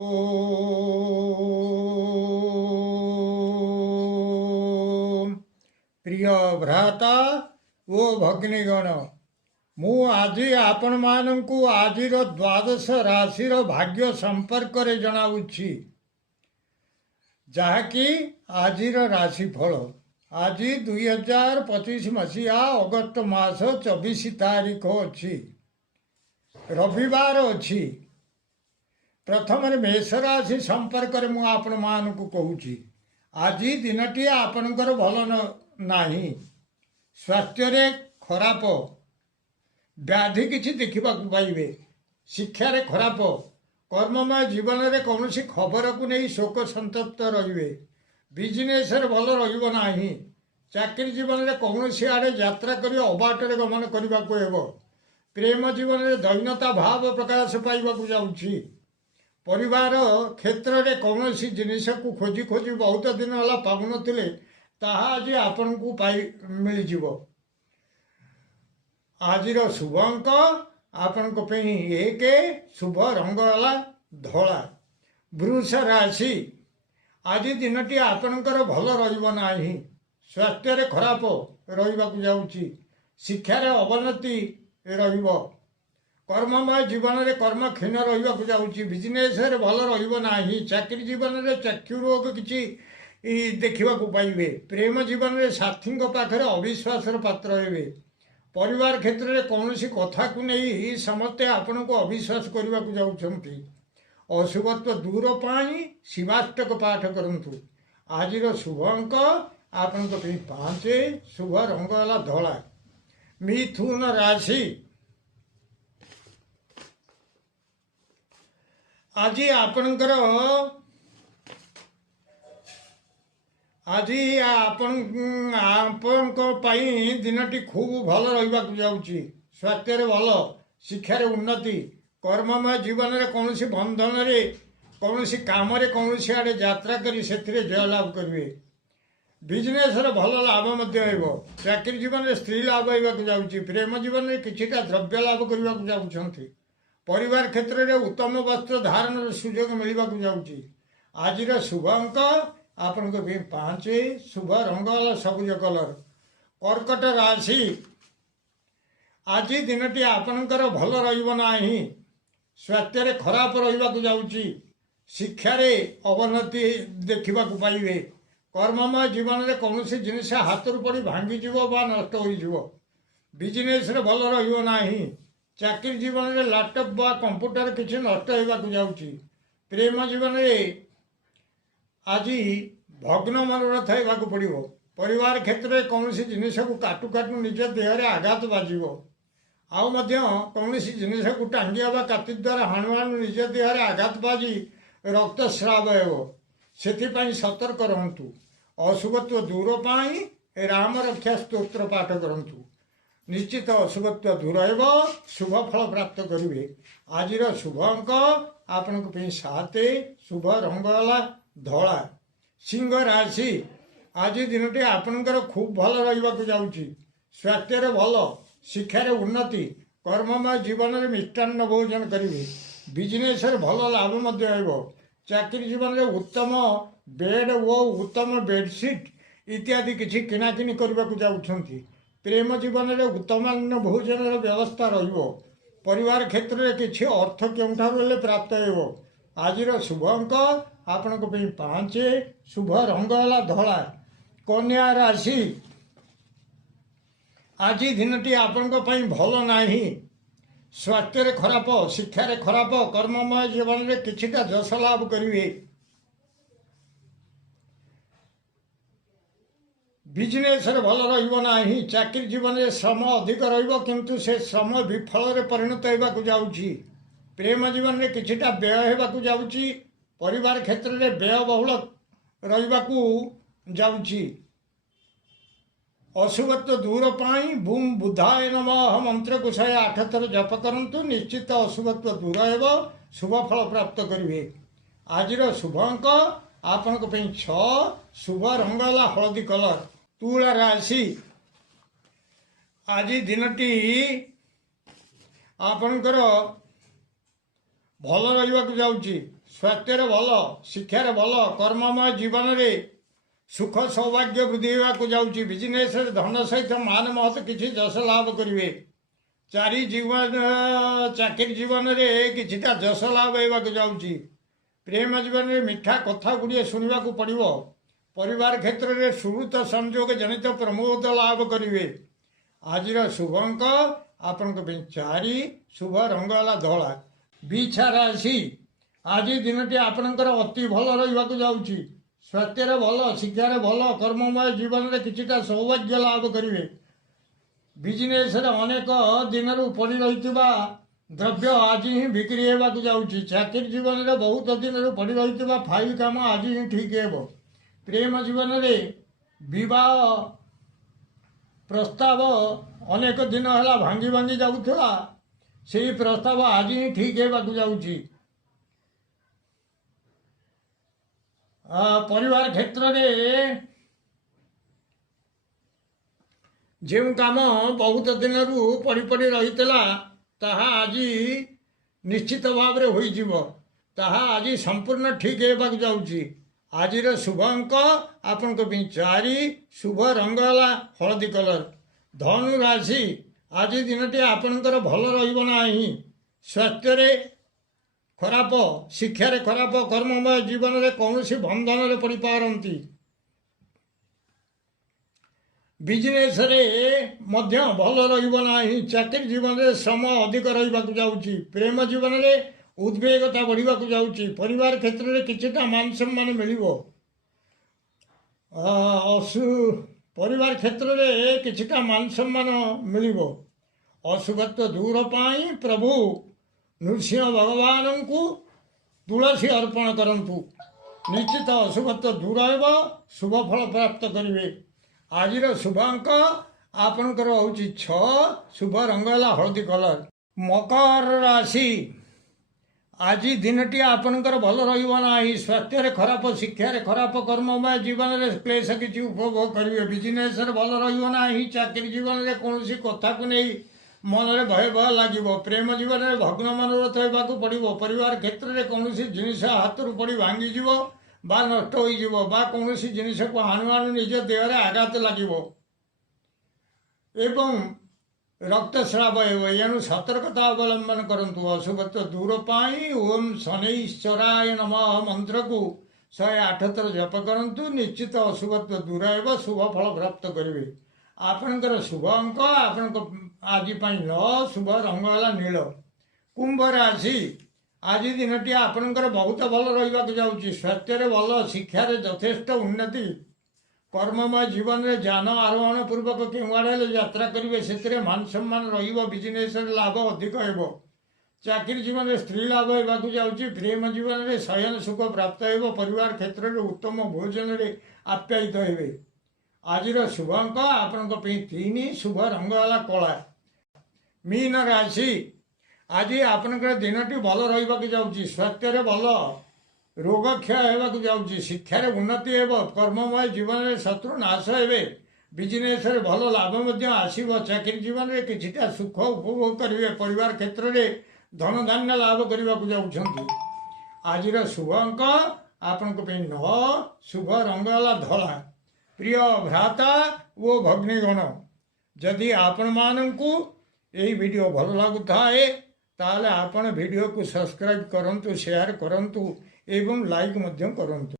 ओम प्रिय भ्राता ओ भगिनीगण मु आज आपण मानकु आजिर द्वादश राशि भाग्य संपर्क रे जनाउछि जहाँकि आजिर राशिफल आज 2025 मसीहा अगस्त मास 24 तारीख अच्छी रविवार अच्छी प्रथम मेष राशि संपर्क में मुझे आपण मानक कहूँ आज दिनटी आपणकर भल ना स्वास्थ्य खराब व्याधि किसी देखा पाइबे शिक्षा रे खराब कर्ममय जीवन में कौन खबर को नहीं शोक संतप्त रे बिजनेस भल रहा चाकरी जीवन में कौन आड़े यात्रा कर अबाटे गमन करने को प्रेम जीवन में दैन्यता भाव प्रकाश पाइबा जाऊँगी परिवार क्षेत्र में कौन जिनिस को खोजी खोजी बहुत दिन है पाऊन आज आपण को मिल आज शुभ अंक आपण एक शुभ रंग है धला वृष राशि आज दिनटी आपणकर भल रहा स्वास्थ्य खराब रहा जाऊँगी शिक्षार अवनति कर्ममय जीवन में कर्म क्षीण रहा जाऊँगी बिजनेस भल रहा चाकरी जीवन में चक्षु रोग किसी देखा पाइबे प्रेम जीवन में साथी पाखे अविश्वास पात्र हे परिवार क्षेत्र में कौन कथा को नहीं समस्ते आपण को अविश्वास करने को जाऊँच अशुभत्व दूर पाई शिवाष्टक पाठ करूँ आज शुभ अंक आपण 5 शुभ रंग है धला मिथुन राशि आज आपणकर आज आपण दिनटी खूब भल रहा जाऊँगी स्वास्थ्य भल शिक्षार उन्नति कर्ममय जीवन में कौन बंधन रे कौन काम कौन आड़े यात्रा कर जय लाभ करेंगे बिजनेस भल लाभ चाकरी जीवन में स्त्री लाभ होगा जाऊँगी प्रेम जीवन में किछिटा द्रव्य लाभ करने को जाऊँच परिवार क्षेत्र में उत्तम वस्त्र धारण सुजोग मिलवा जाऊँगी आज शुभ अंक आपण 5 शुभ रंग सबुज कलर कर्कट राशि आज दिनटी आपणकर भल रहा स्वास्थ्य खराब रहा जाऊँगी शिक्षार अवनति देखा पाइबे कर्ममय जीवन में कौन जिनिस हाथ पड़ भांगी नष्ट हो बिजनेस भल रहा चाकरी जीवन में लैपटॉप बा कंप्यूटर किसी नष्ट होगा जाऊँगी प्रेम जीवन में आज भग्न मनोरथ होगा पड़ो परिवार क्षेत्र में कौन जिनिस को काटू काटू निज देह आघात बाजिब आउ कौन जिनिस को टांगिया काति द्वारा हाणु हाणु निज देह आघात बाजी रक्तस्राव से सतर्क रहतु अशुभत्व दूर पाई राम रक्षा स्तोत्र पाठ करूँ निश्चित अशुभत्व दूर हो शुभ फल प्राप्त करेंगे आज शुभ अंक आपण 7 शुभ रंग है धला सिंह राशि आज दिनटी आपणकर खूब भल रहा जाऊँगी स्वास्थ्य भल शिक्षार उन्नति कर्ममय जीवन में मिष्टान्न भोजन करेंगे बिजनेस भल लाभ चाकरी जीवन में उत्तम बेड वो उत्तम बेडसीट इत्यादि किसी किणाकिणी करने को जाऊँगी प्रेम जीवन में उत्तम भोजन व्यवस्था परिवार क्षेत्र में किसी अर्थ क्यों प्राप्त हो आज शुभ अंक आपण 5 शुभ रंग है धला कन्या राशि आज दिनटी आपण भल ना स्वास्थ्य खराब शिक्षार खराब कर्ममय जीवन में किछिटा जश लाभ करेंगे बिजनेस भल रहा चाकरी जीवन में श्रम अधिक किंतु से श्रम विफल परिणत होगा जाऊँगी प्रेम जीवन में किछिटा व्यय होगा जाऊँगी परिवार क्षेत्र में व्यय बहुल रहा जाऊँगी अशुभत्व दूर पाई बूम बुधाय नमः मंत्र को 108 थर जप करूँ निश्चित अशुभत्व दूर हो शुभ फल प्राप्त करेंगे आज शुभ अंक आपण 6 शुभ रंग है हलदी कलर तुला राशि आज दिनटी आपणकर भल रहा जाऊँगी ସ୍ୱାସ୍ଥ୍ୟରେ ଭଲ, ଶିକ୍ଷାରେ ଭଲ, କର୍ମମୟ ଜୀବନରେ ସୁଖ ସୌଭାଗ୍ୟ ବୃଦ୍ଧି ହେବାକୁ ଯାଉଛି। ବିଜନେସରେ ଧନ ସହିତ ମାନ ମହତ କିଛି ଯଶ ଲାଭ କରିବେ। ଚାକିରି ଜୀବନରେ କିଛିଟା ଯଶ ଲାଭ ହେବାକୁ ଯାଉଛି। ପ୍ରେମ ଜୀବନରେ ମିଠା କଥା ଗୁଡ଼ିଏ ଶୁଣିବାକୁ ପଡ଼ିବ। ପରିବାର କ୍ଷେତ୍ରରେ ସୁହୃତ ସଂଯୋଗ ଜନିତ ପ୍ରମୋଦ ଲାଭ କରିବେ। ଆଜିର ଶୁଭ ଅଙ୍କ ଆପଣଙ୍କ ପାଇଁ 4, ଶୁଭ ରଙ୍ଗ ହେଲା ଧଳା। ବିଛା ରାଶି, ଆଜି ଦିନଟି ଆପଣଙ୍କର ଅତି ଭଲ ରହିବାକୁ ଯାଉଛି। ସ୍ୱାସ୍ଥ୍ୟରେ ଭଲ, ଶିକ୍ଷାରେ ଭଲ, କର୍ମମୟ ଜୀବନରେ କିଛିଟା ସୌଭାଗ୍ୟ ଲାଭ କରିବେ। ବିଜନେସରେ ଅନେକ ଦିନରୁ ପଡ଼ି ରହିଥିବା ଦ୍ରବ୍ୟ ଆଜି ହିଁ ବିକ୍ରି ହେବାକୁ ଯାଉଛି। ଚାକିରି ଜୀବନରେ ବହୁତ ଦିନରୁ ପଡ଼ି ରହିଥିବା ଫାଇଲ କାମ ଆଜି ହିଁ ଠିକ୍ ହେବ। ପ୍ରେମ ଜୀବନରେ ବିବାହ ପ୍ରସ୍ତାବ ଅନେକ ଦିନ ହେଲା ଭାଙ୍ଗି ଭାଙ୍ଗି ଯାଉଥିଲା, ସେହି ପ୍ରସ୍ତାବ ଆଜି ହିଁ ଠିକ୍ ହେବାକୁ ଯାଉଛି। ପରିବାର କ୍ଷେତ୍ରରେ ଯେଉଁ କାମ ବହୁତ ଦିନରୁ ପଡ଼ି ପଡ଼ି ରହିଥିଲା ତାହା ଆଜି ନିଶ୍ଚିତ ଭାବରେ ହୋଇଯିବ। ତାହା ଆଜି ସମ୍ପୂର୍ଣ୍ଣ ଠିକ୍ ହେବାକୁ ଯାଉଛି। ଆଜିର ଶୁଭ ଅଙ୍କ ଆପଣଙ୍କ ପାଇଁ 4, ଶୁଭ ରଙ୍ଗ ହେଲା ହଳଦୀ କଲର। ଧନୁ ରାଶି, ଆଜି ଦିନଟି ଆପଣଙ୍କର ଭଲ ରହିବ ନାହିଁ। ସ୍ୱାସ୍ଥ୍ୟରେ ଖରାପ, ଶିକ୍ଷାରେ ଖରାପ, କର୍ମମୟ ଜୀବନରେ କୌଣସି ବନ୍ଧନରେ ପଡ଼ିପାରନ୍ତି। ବିଜନେସରେ ମଧ୍ୟ ଭଲ ରହିବ ନାହିଁ। ଚାକିରି ଜୀବନରେ ଶ୍ରମ ଅଧିକ ରହିବାକୁ ଯାଉଛି। ପ୍ରେମ ଜୀବନରେ ଉଦ୍ବେଗତା ବଢ଼ିବାକୁ ଯାଉଛି। ପରିବାର କ୍ଷେତ୍ରରେ କିଛିଟା ମାନ ସମ୍ମାନ ମିଳିବ। ପରିବାର କ୍ଷେତ୍ରରେ କିଛିଟା ମାନ ସମ୍ମାନ ମିଳିବ। ଅଶୁଭତ୍ୱ ଦୂର ପାଇଁ ପ୍ରଭୁ ନୃସିଂହ ଭଗବାନଙ୍କୁ ତୁଳସୀ ଅର୍ପଣ କରନ୍ତୁ। ନିଶ୍ଚିତ ଅଶୁଭତ୍ୱ ଦୂର ହେବ, ଶୁଭ ଫଳ ପ୍ରାପ୍ତ କରିବେ। ଆଜିର ଶୁଭ ଅଙ୍କ ଆପଣଙ୍କର ହେଉଛି 6, ଶୁଭ ରଙ୍ଗ ହେଲା ହଳଦୀ କଲର। ମକର ରାଶି, ଆଜି ଦିନଟି ଆପଣଙ୍କର ଭଲ ରହିବ ନାହିଁ। ସ୍ୱାସ୍ଥ୍ୟରେ ଖରାପ, ଶିକ୍ଷାରେ ଖରାପ, କର୍ମମୟ ଜୀବନରେ କ୍ଲେଶ କିଛି ଉପଭୋଗ କରିବେ। ବିଜନେସରେ ଭଲ ରହିବ ନାହିଁ। ଚାକିରି ଜୀବନରେ କୌଣସି କଥାକୁ ନେଇ ମନରେ ଭୟ ଭୟ ଲାଗିବ। ପ୍ରେମ ଜୀବନରେ ଭଗ୍ନ ମନୋରଥ ହେବାକୁ ପଡ଼ିବ। ପରିବାର କ୍ଷେତ୍ରରେ କୌଣସି ଜିନିଷ ହାତରୁ ପଡ଼ି ଭାଙ୍ଗିଯିବ ବା ନଷ୍ଟ ହୋଇଯିବ ବା କୌଣସି ଜିନିଷକୁ ଆଣୁ ଆଣୁ ନିଜ ଦେହରେ ଆଘାତ ଲାଗିବ ଏବଂ ରକ୍ତସ୍ରାବ ହେବ। ଏଣୁ ସତର୍କତା ଅବଲମ୍ବନ କରନ୍ତୁ। ଅଶୁଭତ୍ୱ ଦୂର ପାଇଁ ଓମ୍ ଶନୈଶ୍ଚରାୟ ନମଃ ମନ୍ତ୍ରକୁ 108 ଥର ଜପ କରନ୍ତୁ। ନିଶ୍ଚିତ ଅଶୁଭତ୍ୱ ଦୂର ହେବ, ଶୁଭ ଫଳ ପ୍ରାପ୍ତ କରିବେ। ଆପଣଙ୍କର ଶୁଭ ଅଙ୍କ ଆପଣଙ୍କ ଆଜି ପାଇଁ 9, ଶୁଭ ରଙ୍ଗ ହେଲା ନୀଳ। କୁମ୍ଭ ରାଶି, ଆଜି ଦିନଟି ଆପଣଙ୍କର ବହୁତ ଭଲ ରହିବାକୁ ଯାଉଛି। ସ୍ୱାସ୍ଥ୍ୟରେ ଭଲ, ଶିକ୍ଷାରେ ଯଥେଷ୍ଟ ଉନ୍ନତି, କର୍ମମୟ ଜୀବନରେ ଯାନ ଆରୋହଣ ପୂର୍ବକ କେଉଁଆଡ଼େ ହେଲେ ଯାତ୍ରା କରିବେ, ସେଥିରେ ମାନ ସମ୍ମାନ ରହିବ। ବିଜନେସରେ ଲାଭ ଅଧିକ ହେବ। ଚାକିରି ଜୀବନରେ ସ୍ତ୍ରୀ ଲାଭ ହେବାକୁ ଯାଉଛି। ପ୍ରେମ ଜୀବନରେ ଶୟନ ସୁଖ ପ୍ରାପ୍ତ ହେବ। ପରିବାର କ୍ଷେତ୍ରରେ ଉତ୍ତମ ଭୋଜନରେ ଆପ୍ୟାୟିତ ହେବେ। ଆଜିର ଶୁଭ ଅଙ୍କ ଆପଣଙ୍କ ପାଇଁ 3, ଶୁଭ ରଙ୍ଗ ହେଲା କଳା। ମୀନ ରାଶି, ଆଜି ଆପଣଙ୍କର ଦିନଟି ଭଲ ରହିବାକୁ ଯାଉଛି। ସ୍ୱାସ୍ଥ୍ୟରେ ଭଲ, ରୋଗ କ୍ଷୟ ହେବାକୁ ଯାଉଛି। ଶିକ୍ଷାରେ ଉନ୍ନତି ହେବ। କର୍ମମୟ ଜୀବନରେ ଶତ୍ରୁ ନାଶ ହେବେ। ବିଜନେସରେ ଭଲ ଲାଭ ମଧ୍ୟ ଆସିବ। ଚାକିରି ଜୀବନରେ କିଛିଟା ସୁଖ ଉପଭୋଗ କରିବେ। ପରିବାର କ୍ଷେତ୍ରରେ ଧନ ଧାନ୍ୟ ଲାଭ କରିବାକୁ ଯାଉଛନ୍ତି। ଆଜିର ଶୁଭ ଅଙ୍କ ଆପଣଙ୍କ ପାଇଁ 9, ଶୁଭ ରଙ୍ଗ ହେଲା ଧଳା। ପ୍ରିୟ ଭ୍ରାତା ଓ ଭଗ୍ନୀଗଣ, ଯଦି ଆପଣମାନଙ୍କୁ ଏହି ଭିଡ଼ିଓ ଭଲ ଲାଗୁଥାଏ ତାହେଲେ ଆପଣ ଭିଡ଼ିଓକୁ ସବସ୍କ୍ରାଇବ୍ କରନ୍ତୁ, ସେୟାର କରନ୍ତୁ ଏବଂ ଲାଇକ୍ ମଧ୍ୟ କରନ୍ତୁ।